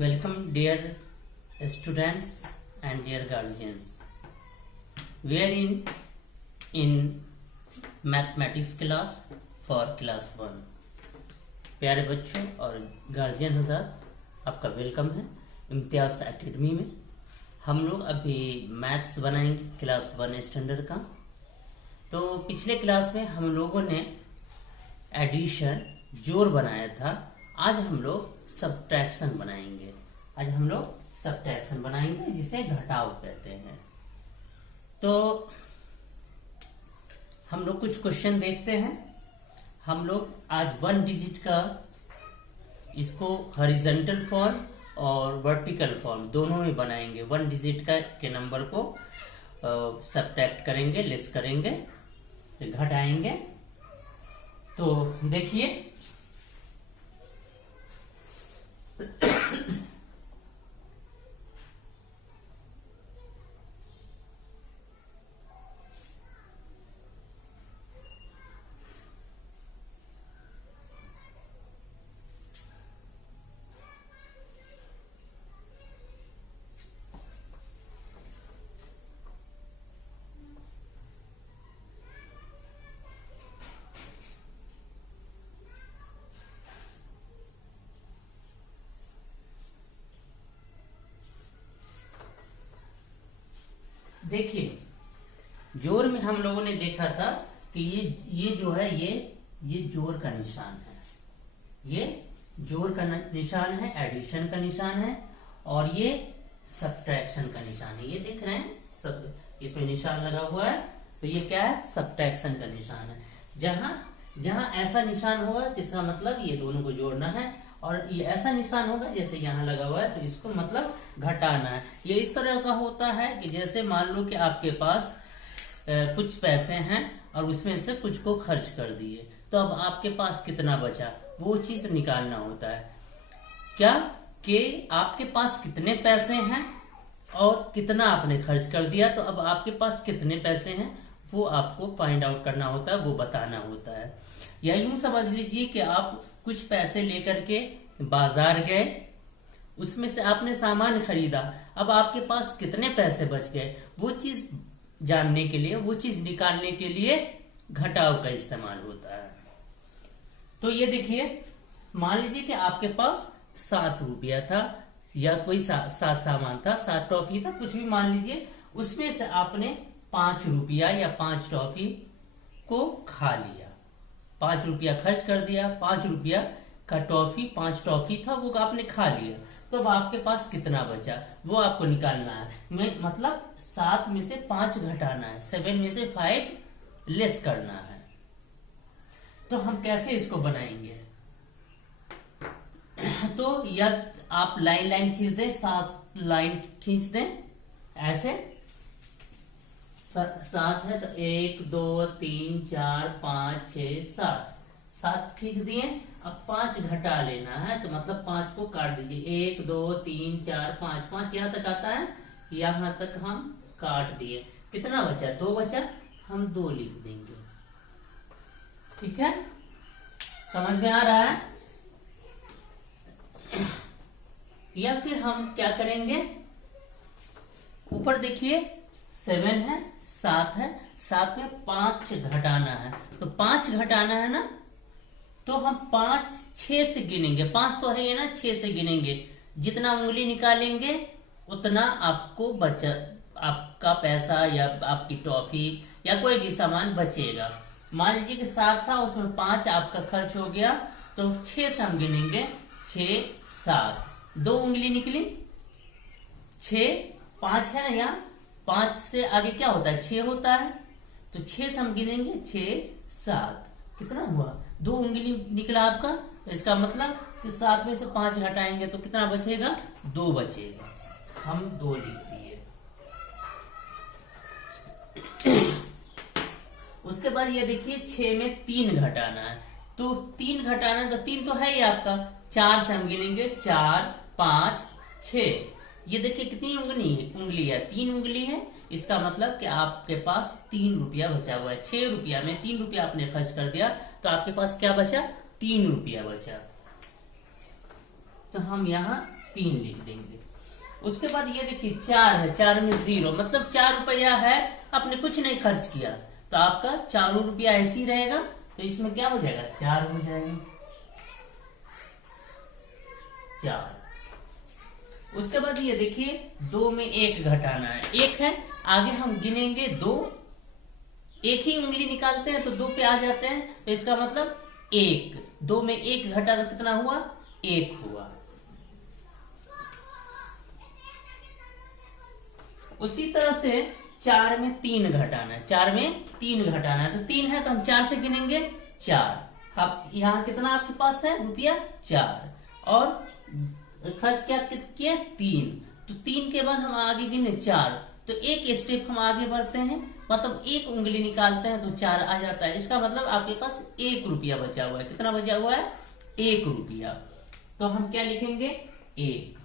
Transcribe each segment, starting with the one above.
Welcome, dear students and dear guardians. We are in mathematics class for class 1. प्यारे बच्चों और guardian हज़रात, आपका welcome है इम्तियाज़ एकेडमी में। हम लोग अभी मैथ्स बनाएंगे क्लास 1 स्टैंडर्ड का। तो पिछले क्लास में हम लोगों ने एडिशन जोड़ बनाया था। आज हम लोग सब्ट्रैक्शन बनाएंगे जिसे घटाव कहते हैं। तो हम लोग कुछ क्वेश्चन देखते हैं। हम लोग आज 1 डिजिट का इसको हॉरिजॉन्टल फॉर्म और वर्टिकल फॉर्म दोनों में बनाएंगे। 1 डिजिट के नंबर को सब्ट्रैक्ट करेंगे, लेस करेंगे, फिर घटाएंगे। तो देखिए जोड़ में हम लोगों ने देखा था कि ये जो है ये जोड़ का निशान है, ये जोड़ का निशान है, एडिशन का निशान है, और ये सब्ट्रैक्शन का निशान है। ये देख रहे हैं सब, इसमें निशान लगा हुआ है। तो ये क्या है? सब्ट्रैक्शन का निशान है। जहां ऐसा निशान होगा इसका मतलब ये दोनों को जोड़ना है, और ये ऐसा निशान होगा जैसे यहाँ लगा हुआ है तो इसको मतलब घटाना है। ये इस तरह का होता है कि जैसे मान लो कि आपके पास कुछ पैसे हैं और उसमें से कुछ को खर्च कर दिए, तो अब आपके पास कितना बचा वो चीज निकालना होता है। क्या कि आपके पास कितने पैसे हैं और कितना आपने खर्च कर दिया, तो अब आपके पास कितने पैसे हैं वो आपको फाइंड आउट करना होता है, वो बताना होता है। या यूं समझ लीजिए कि आप कुछ पैसे लेकर के बाजार गए, उसमें से आपने सामान खरीदा, अब आपके पास कितने पैसे बच गए वो चीज जानने के लिए, वो चीज निकालने के लिए घटाव का इस्तेमाल होता है। तो ये देखिए, मान लीजिए कि आपके पास 7 रुपया था या कोई 7 सामान था, 7 टॉफी था, कुछ भी मान लीजिए। उसमें से आपने 5 रुपया या 5 टॉफी को खा लिया, 5 रुपया खर्च कर दिया, 5 रुपया का टॉफी 5 टॉफी था वो आपने खा लिया। तो अब आपके पास कितना बचा वो आपको निकालना है। मतलब 7 में से 5 घटाना है, 7 में से 5 लेस करना है। तो हम कैसे इसको बनाएंगे? तो या आप लाइन खींच दें, 7 लाइन खींच दें ऐसे। 7 है तो 1 2 3 4 5 6 7 खींच दिए। अब 5 घटा लेना है, तो मतलब 5 को काट दीजिए। 1 2 3 4 5 यहाँ तक आता है, यहाँ तक हम काट दिए। कितना बचा? 2 बचा, हम 2 लिख देंगे। ठीक है, समझ में आ रहा है? या फिर हम क्या करेंगे, ऊपर देखिए 7 है, 7 है, 7 में 5 घटाना है। तो 5 घटाना है ना, तो हम 5 6 से गिनेंगे। 5 तो है ये ना, 6 से गिनेंगे। जितना उंगली निकालेंगे उतना आपको आपका पैसा या आपकी टॉफी या कोई भी सामान बचेगा। मान लीजिए कि 7 था, उसमें 5 आपका खर्च हो गया, तो 6 से हम गिनेंगे। 6 7 2 उंगली निकली, 6 5 है ना, यहाँ 5 से आगे क्या होता है? 6 होता है। तो 6 से हम गिनेंगे, 6 7 कितना हुआ? 2 उंगली निकला आपका। तो इसका मतलब कि 7 में से 5 घटाएंगे तो कितना बचेगा? 2 बचेगा। हम 2 लिख दिए। उसके बाद ये देखिए 6 में 3 घटाना है। तो 3 घटाना है, तो 3 तो है ही आपका। 4 से हम गिनेंगे, 4 5 6। ये देखिए कितनी उंगली है? 3 उंगली है। इसका मतलब कि आपके पास 3 रुपया बचा हुआ है। 6 रुपया में 3 रुपया आपने खर्च कर दिया, तो आपके पास क्या बचा? 3 रुपया बचा। तो हम यहाँ 3 लिख देंगे। उसके बाद ये देखिए 4 है, 4 में 0 मतलब 4 रुपया है, आपने कुछ नहीं खर्च किया तो आपका 4 रुपया ऐसे ही रहेगा, तो इसमें क्या हो जाएगा 4 हो जाएगा 4। उसके बाद ये देखिए 2 में 1 घटाना है, 1 है, आगे हम गिनेंगे 2, एक ही उंगली निकालते हैं तो 2 पे आ जाते हैं, तो इसका मतलब 1, 2 में 1 घटा तो कितना हुआ 1 हुआ। उसी तरह से 4 में 3 घटाना है, 4 में 3 घटाना है, तो 3 है तो हम 4 से गिनेंगे 4। अब यहाँ कितना आपके पास है रुपया 4, और खर्च क्या किया 3, तो 3 के बाद हम आगे गिने 4, तो एक स्टेप हम आगे बढ़ते हैं, मतलब एक उंगली निकालते हैं तो 4 आ जाता है। इसका मतलब आपके पास 1 रुपया बचा हुआ है। कितना बचा हुआ है 1 रुपया, तो हम क्या लिखेंगे 1।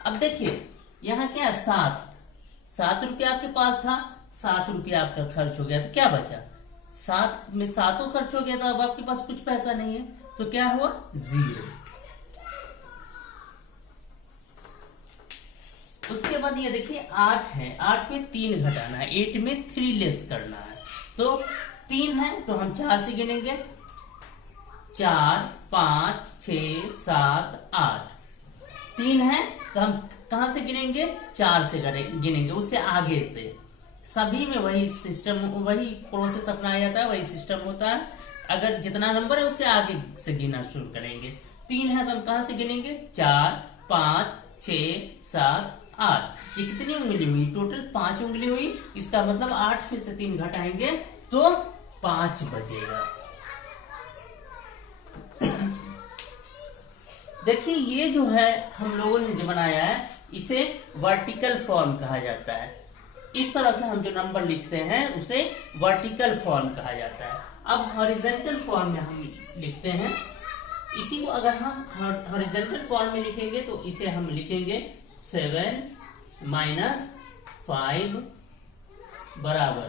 अब देखिए यहाँ क्या है 7 रुपया आपके पास था, 7 रुपया आपका खर्च हो गया, तो क्या बचा 7 में 7 खर्च हो गया, तो अब आपके पास कुछ पैसा नहीं है, तो क्या हुआ 0। उसके बाद ये देखिए 8 है, 8 में 3 घटाना है, 8 में 3 लेस करना है, तो 3 है तो हम 4 से गिनेंगे 4 5 6 7 8। 3 है तो हम कहां से गिनेंगे 4 से गिनेंगे, उससे आगे से। सभी में वही सिस्टम, वही प्रोसेस अपनाया जाता है, वही सिस्टम होता है। अगर जितना नंबर है उससे आगे से गिनना शुरू करेंगे। 3 है तो हम कहां से गिनेंगे 4 5 6 7 8। ये कितनी उंगली हुई टोटल 5 उंगली हुई, इसका मतलब 8 में से 3 घटाएंगे तो 5 बचेगा। देखिए ये जो है हम लोगों ने जो बनाया है इसे वर्टिकल फॉर्म कहा जाता है। इस तरह से हम जो नंबर लिखते हैं उसे वर्टिकल फॉर्म कहा जाता है। अब हॉरिजॉन्टल फॉर्म में हम लिखते हैं, इसी को अगर हम हॉरिजॉन्टल फॉर्म में लिखेंगे तो इसे हम लिखेंगे 7 माइनस 5 बराबर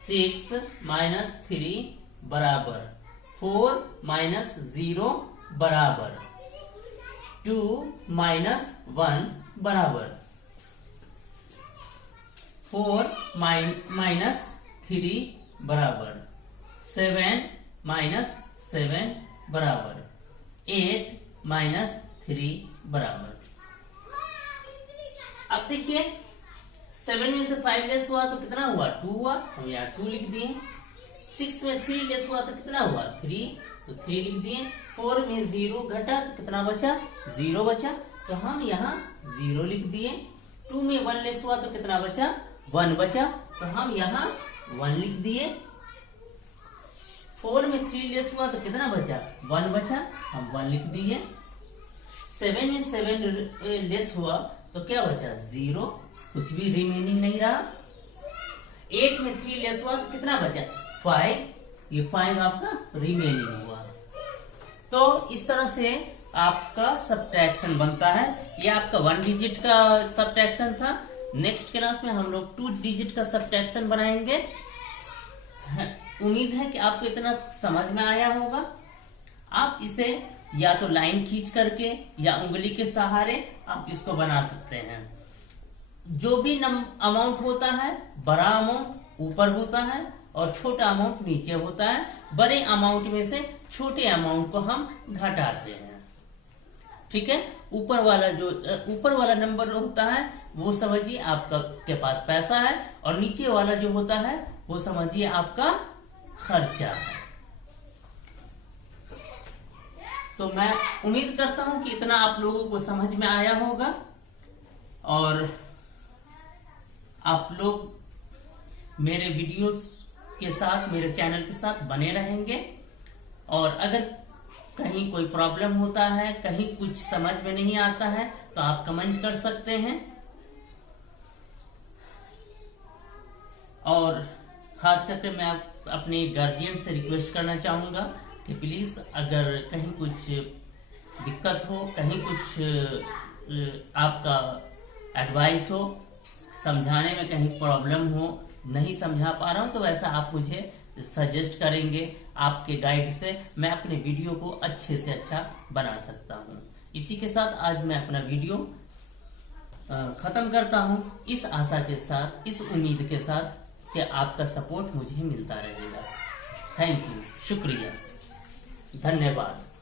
6 माइनस 3 बराबर 4 माइनस 0 बराबर 2 माइनस 1 बराबर 4 माइनस 3 बराबर 7 माइनस 7 बराबर 8 माइनस 3 बराबर। अब देखिए 7 में से 5 लेस हुआ तो कितना हुआ 2 हुआ, हम यहाँ 2 लिख दिए। 6 में 3 लेस हुआ तो कितना हुआ 3, तो 3 लिख दिए। 4 में 0 घटा तो कितना बचा 0 बचा, तो हम यहाँ 0 लिख दिए। 2 में 1 लेस हुआ तो कितना बचा 1 बचा, तो हम यहाँ 1 लिख दिए। 4 में 3 लेस हुआ तो कितना बचा 1 बचा, हम 1 लिख दिए। 7 में 7 लेस हुआ तो क्या बचा 0, कुछ भी रिमेनिंग नहीं रहा। 8 में 3 लेस हुआ तो कितना बचा 5, ये 5 आपका रिमेनिंग हुआ। तो इस तरह से आपका सब्ट्रैक्शन बनता है। ये आपका 1 डिजिट का सब्ट्रैक्शन था। नेक्स्ट क्लास में हम लोग 2 डिजिट का सब्ट्रैक्शन बनाएंगे। उम्मीद है कि आपको इतना समझ में आया होगा। आप इसे या तो लाइन खींच करके या उंगली के सहारे आप इसको बना सकते हैं। जो भी अमाउंट होता है बड़ा अमाउंट ऊपर होता है और छोटा अमाउंट नीचे होता है। बड़े अमाउंट में से छोटे अमाउंट को हम घटाते हैं, ठीक है। ऊपर वाला नंबर होता है वो समझिए आपका के पास पैसा है, और नीचे वाला जो होता है वो समझिए आपका खर्चा है। तो मैं उम्मीद करता हूं कि इतना आप लोगों को समझ में आया होगा, और आप लोग मेरे वीडियोस के साथ, मेरे चैनल के साथ बने रहेंगे। और अगर कहीं कोई प्रॉब्लम होता है, कहीं कुछ समझ में नहीं आता है, तो आप कमेंट कर सकते हैं। और खास करके मैं अपने गार्जियन से रिक्वेस्ट करना चाहूंगा कि प्लीज अगर कहीं कुछ दिक्कत हो, कहीं कुछ आपका एडवाइस हो, समझाने में कहीं प्रॉब्लम हो, नहीं समझा पा रहा हूं, तो वैसा आप मुझे सजेस्ट करेंगे। आपके गाइड से मैं अपने वीडियो को अच्छे से अच्छा बना सकता हूं। इसी के साथ आज मैं अपना वीडियो खत्म करता हूं, इस आशा के साथ, इस उम्मीद के साथ कि आपका सपोर्ट मुझे मिलता रहेगा। थैंक यू, शुक्रिया, धन्यवाद।